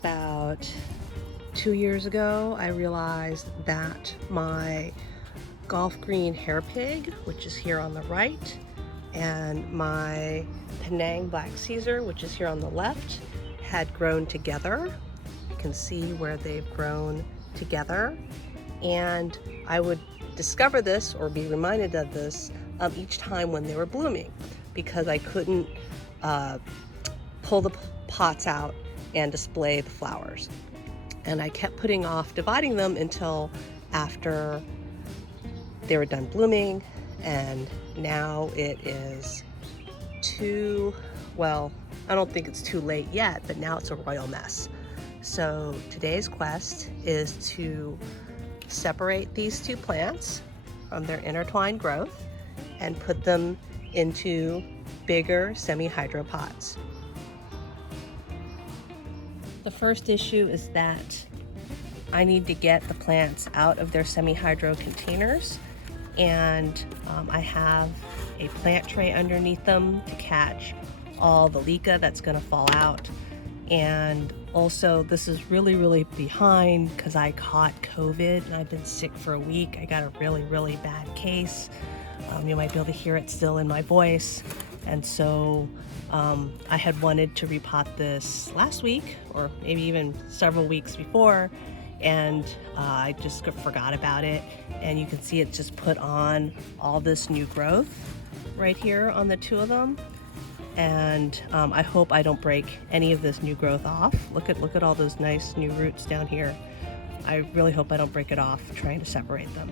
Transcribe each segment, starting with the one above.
About 2 years ago, I realized that my golf green hair pig, which is here on the right, and my Penang black Caesar, which is here on the left, had grown together. You can see where they've grown together. And I would discover this or be reminded of this each time when they were blooming, because I couldn't pull the pots out and display the flowers. And I kept putting off dividing them until after they were done blooming, and now it is well, I don't think it's too late yet, but now it's a royal mess. So today's quest is to separate these two plants from their intertwined growth and put them into bigger semi-hydro pots. The first issue is that I need to get the plants out of their semi-hydro containers, and I have a plant tray underneath them to catch all the leca that's going to fall out. And also, this is really behind because I caught COVID and I've been sick for a week. I got a really bad case. You might be able to hear it still in my voice. And so I had wanted to repot this last week, or maybe even several weeks before, and I just forgot about it. And you can see it just put on all this new growth right here on the two of them. And I hope I don't break any of this new growth off. Look at all those nice new roots down here. I really hope I don't break it off trying to separate them.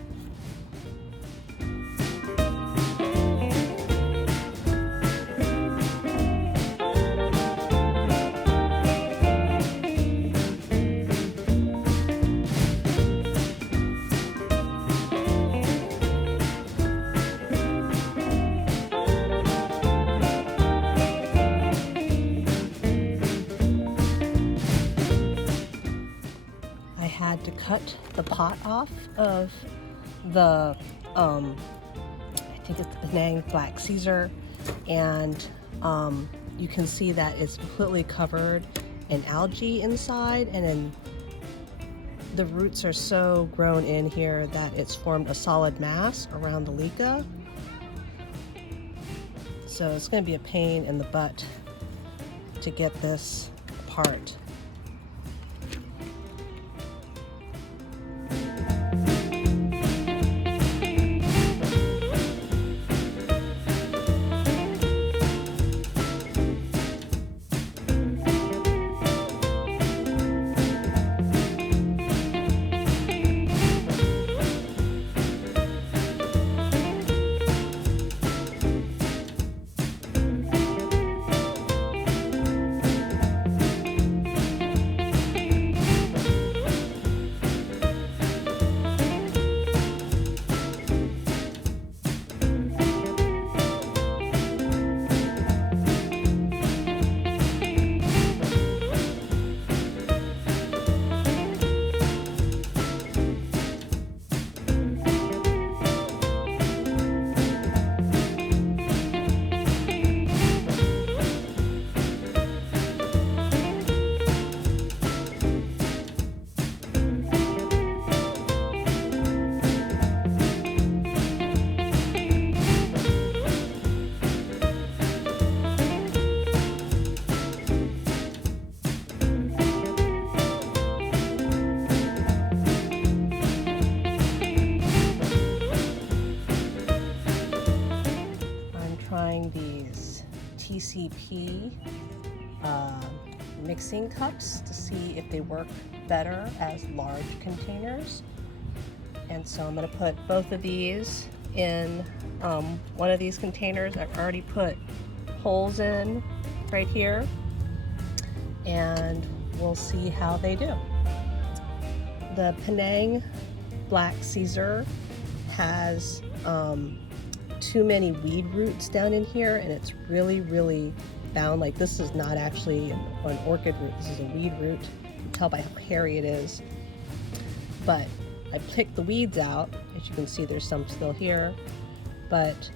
Had to cut the pot off of the I think it's the Penang black Caesar, and you can see that it's completely covered in algae inside, and then the roots are so grown in here that it's formed a solid mass around the leca. So it's going to be a pain in the butt to get this apart. These TCP mixing cups to see if they work better as large containers. And so I'm going to put both of these in one of these containers. I've already put holes in right here, and we'll see how they do. The Penang black Caesar has too many weed roots down in here, and it's really bound. Like, this is not actually an orchid root, this is a weed root. You can tell by how hairy it is. But I picked the weeds out. As you can see, there's some still here, but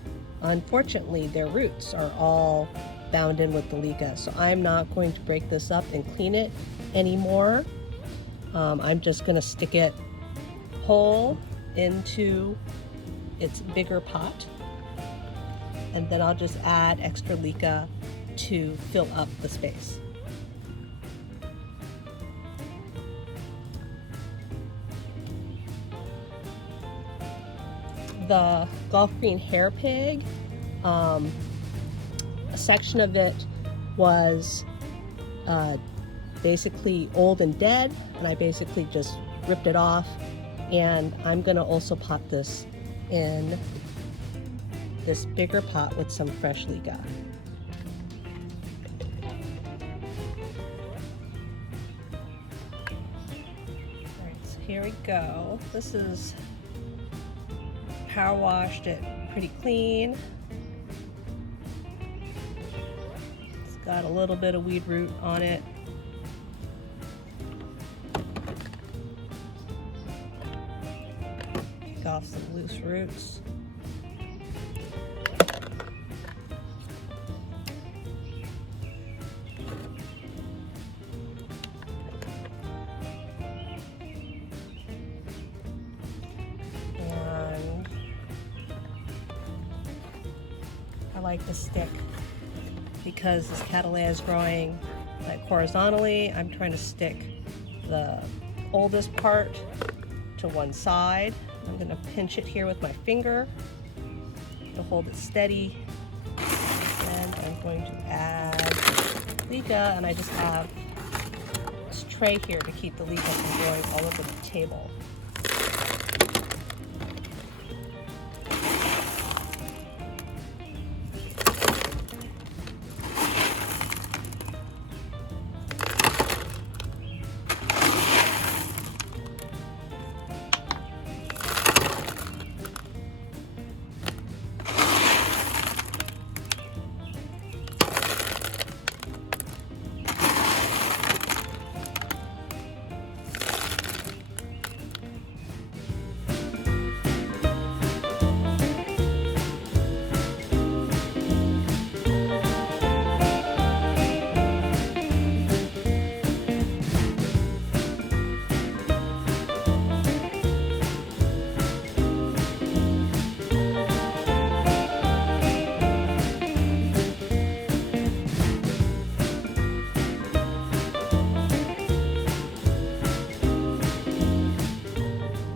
unfortunately their roots are all bound in with the leca. So I'm not going to break this up and clean it anymore. I'm just gonna stick it whole into its bigger pot, and then I'll just add extra leca to fill up the space. The golf green hair pig, a section of it was basically old and dead, and I basically just ripped it off, and I'm gonna also pot this in this bigger pot with some fresh leca. Alright, so here we go. This is power washed it pretty clean. It's got a little bit of weed root on it. Take off some loose roots. I like the stick because this Cattleya is growing like horizontally. I'm trying to stick the oldest part to one side. I'm going to pinch it here with my finger to hold it steady, and I'm going to add leca, and I just have this tray here to keep the leca from going all over the table.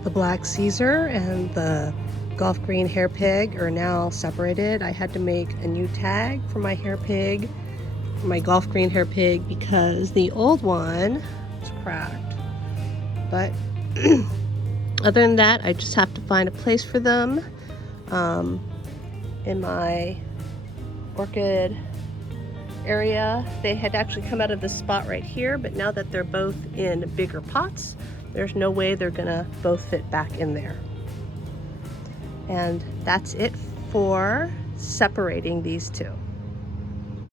The black Caesar and the golf green hair pig are now separated. I had to make a new tag for my hair pig, for my golf green hair pig, because the old one is cracked. But other than that, I just have to find a place for them in my orchid area. They had actually come out of this spot right here, but now that they're both in bigger pots, there's no way they're gonna both fit back in there. And that's it for separating these two.